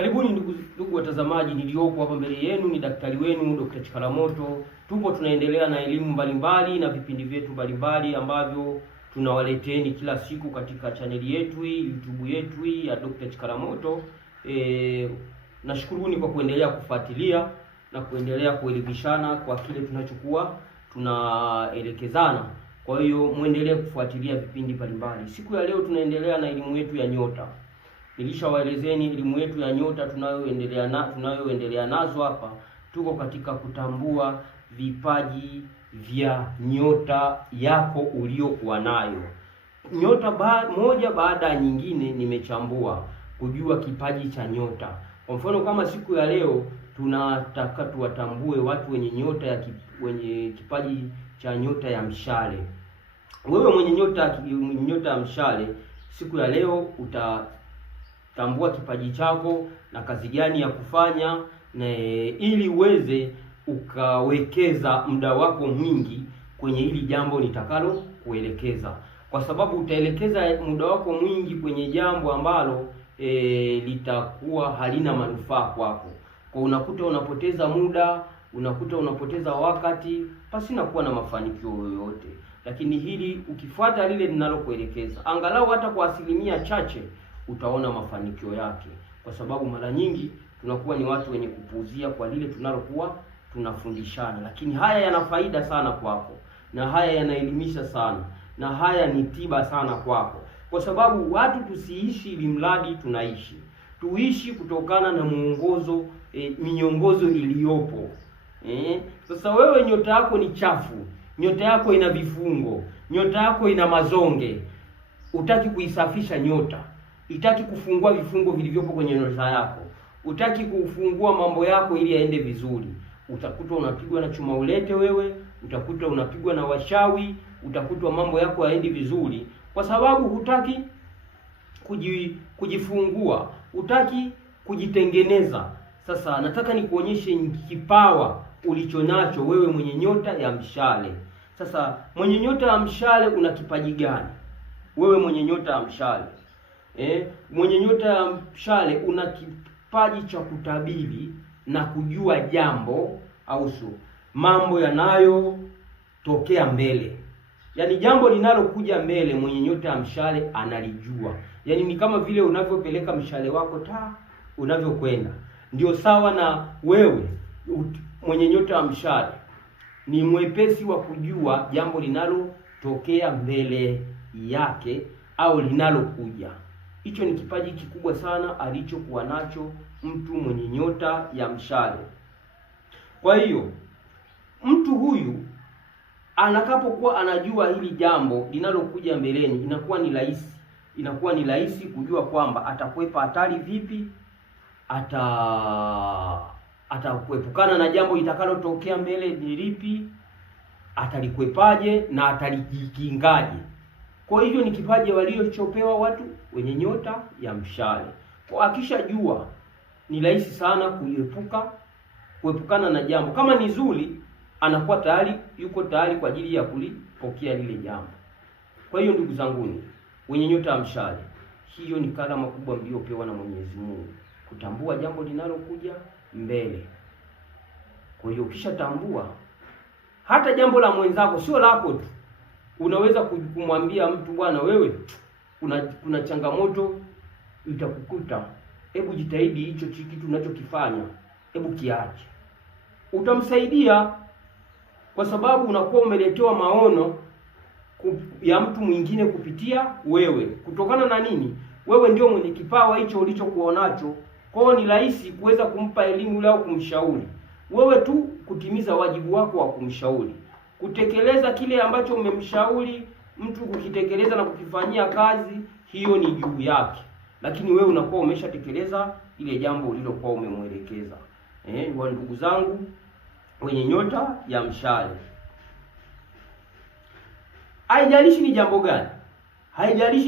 Karibuni ndugu watazamaji, niliopo hapa mbele yenu ni daktari wenu Dr. Chikalamoto. Tupo tunaendelea na elimu mbalimbali na vipindi vyetu mbalimbali ambavyo tunawaleteni kila siku katika chaneli yetu hii, YouTube yetu hii ya Dr. Chikalamoto. Nashukuruni kwa kuendelea kufuatilia na kuendelea kuelimishana kwa kile tunachokuwa tunaelekezana. Kwa hiyo muendelee kufuatilia vipindi mbalimbali. Siku ya leo tunaendelea na elimu yetu ya nyota. Nilishawaelezeni elimu yetu ya nyota tunayoendelea nazo hapa. Tuko katika kutambua vipaji vya nyota yako uliokuwa nayo. Nyota moja baada ya nyingine nimechambua kujua kipaji cha nyota. Kwa mfano kama siku ya leo tunataka tuwatambue watu wenye wenye kipaji cha nyota ya mshale. Wewe mwenye nyota ya mshale, siku ya leo utatambua kipaji chako na kazi gani ya kufanya na ili uweze ukawekeza muda wako mwingi kwenye hili jambo nitakalo kuelekeza, kwa sababu utaelekeza muda wako mwingi kwenye jambo ambalo litakuwa halina manufaa kwako. Kwa unakuta unapoteza muda, unakuta unapoteza wakati pasina kuwa na mafanikio yoyote. Lakini hili ukifuata lile ninalokuelekeza, angalau hata kwa asilimia chache utaona mafanikio yake, kwa sababu mara nyingi tunakuwa ni watu wenye kupuuzia kwa lile tunalokuwa tunafundishana. Lakini haya yana faida sana kwako, na haya yanaelimisha sana, na haya ni tiba sana kwako, kwa sababu watu tusiishi ili mradi tunaishi, tuishi kutokana na miongozo iliyopo. Sasa wewe nyota yako ni chafu, nyota yako ina vifungo, nyota yako ina mazonge, utaki kuisafisha nyota, utaki kufungua vifungo vilivyopo kwenye nyota yako, utaki kufungua mambo yako ili yaende vizuri, utakuta unapigwa na chuma ulete wewe, utakuta unapigwa na washawi, utakuta mambo yako yaendi vizuri, kwa sababu hutaki kujifungua, hutaki kujitengeneza. Sasa nataka nikuonyeshe kipawa ulichonacho wewe mwenye nyota ya mshale. Sasa mwenye nyota ya mshale una kipaji gani? Wewe mwenye nyota ya mshale, mwenye nyota ya mshale una kipaji cha kutabiri na kujua jambo au mambo yanayotokea mbele. Yaani jambo linalokuja mbele mwenye nyota ya mshale analijua. Yaani ni kama vile unavyopeleka mshale wako unavyokwenda. Ndio sawa na wewe mwenye nyota ya mshale ni mwepesi wa kujua jambo linalotokea mbele yake au linalokuja. Hicho ni kipaji kikubwa sana alichokuwa nacho mtu mwenye nyota ya mshale. Kwa hiyo mtu huyu anakapokuwa anajua hili jambo linalokuja mbeleni, inakuwa ni rahisi kujua kwamba atakwepa hatari vipi, atakuepukana na jambo litakalotokea mbele ni lipi, atalikwepaje na atalikingaje. Kwa hivyo ni kipaji waliochopewa watu wenye nyota ya mshale. Kwa akishajua ni rahisi sana kuepukana na jambo. Kama ni zuri, anakuwa yuko tayari kwa ajili ya kulipokea lile jambo. Kwa hiyo ndugu zanguni wenye nyota ya mshale, hiyo ni karama kubwa mliopewa na Mwenyezi Mungu, kutambua jambo linalokuja mbele. Kwa hiyo ukishatambua, hata jambo la mwenzako sio lako tu, unaweza kumwambia mtu, bwana wewe kuna changamoto itakukuta, hebu jitahidi hicho kitu unachokifanya, hebu kiache. Utamsaidia kwa sababu unakuwa umeletewa maono ya mtu mwingine kupitia wewe. Kutokana na nini? Wewe ndio mwenye kipawa hicho ulichokuwa nacho. Kwa hiyo ni rahisi kuweza kumpa elimu au kumshauri. Wewe tu kutimiza wajibu wako wa kumshauri, kutekeleza kile ambacho umemshauri mtu, kukitekeleza na kukifanyia kazi, hiyo ni juu yake. Lakini wewe unakuwa umeshatekeleza ile jambo ulilokuwa umemwelekeza. Kwa ndugu zangu wenye nyota ya mshale, haijalishi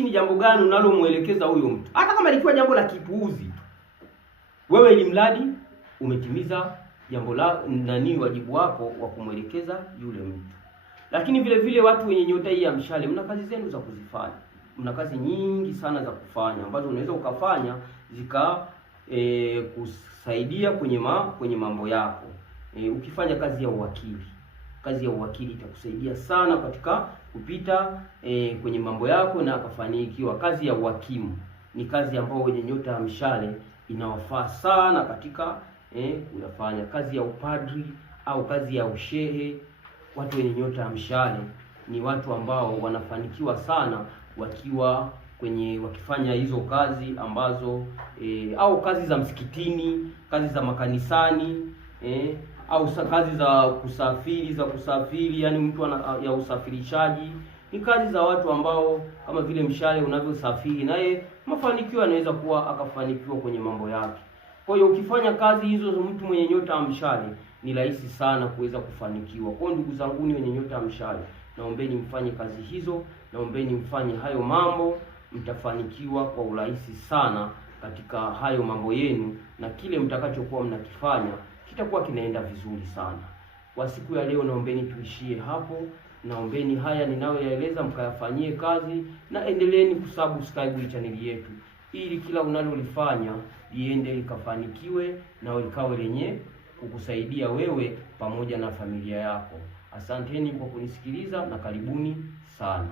ni jambo gani unalomwelekeza huyo mtu, hata kama likiwa jambo la kipuuzi, wewe ili mradi umetimiza jambo wajibu wako wa kumwelekeza yule mtu. Lakini vile vile watu wenye nyota hii ya mshale, mna kazi zenu za kuzifanya, mna kazi nyingi sana za kufanya ambazo unaweza ukafanya kusaidia kwenye mambo yako. Ukifanya kazi ya uwakili, kazi ya uwakili itakusaidia sana katika kupita kwenye mambo yako na akafanikiwa. Kazi ya uhakimu ni kazi ambayo wenye nyota ya mshale inawafaa sana katika kuyafanya. Kazi ya upadri au kazi ya ushehe, watu wenye nyota ya mshale ni watu ambao wanafanikiwa sana wakifanya hizo kazi ambazo au kazi za msikitini, kazi za makanisani, au kazi za kusafiri, yani mtu ya usafirishaji. Ni kazi za watu ambao kama vile mshale unavyosafiri, naye mafanikio anaweza kuwa akafanikiwa kwenye mambo yake. Kwa hiyo ukifanya kazi hizo za mtu mwenye nyota ya mshale ni rahisi sana kuweza kufanikiwa. Kwa hiyo ndugu zangu wenye nyota ya mshale, naombeni mfanye kazi hizo, naombeni mfanye hayo mambo, mtafanikiwa kwa urahisi sana katika hayo mambo yenu, na kile mtakachokuwa mnakifanya kitakuwa kinaenda vizuri sana. Kwa siku ya leo naombeni tuishie hapo. Naombeni haya ninayoyaeleza mkayafanyie kazi, na endeleeni kusubscribe channel yetu ili kila unalolifanya liende likafanikiwe na likawe lenye kukusaidia wewe pamoja na familia yako. Asanteni kwa kunisikiliza na karibuni sana.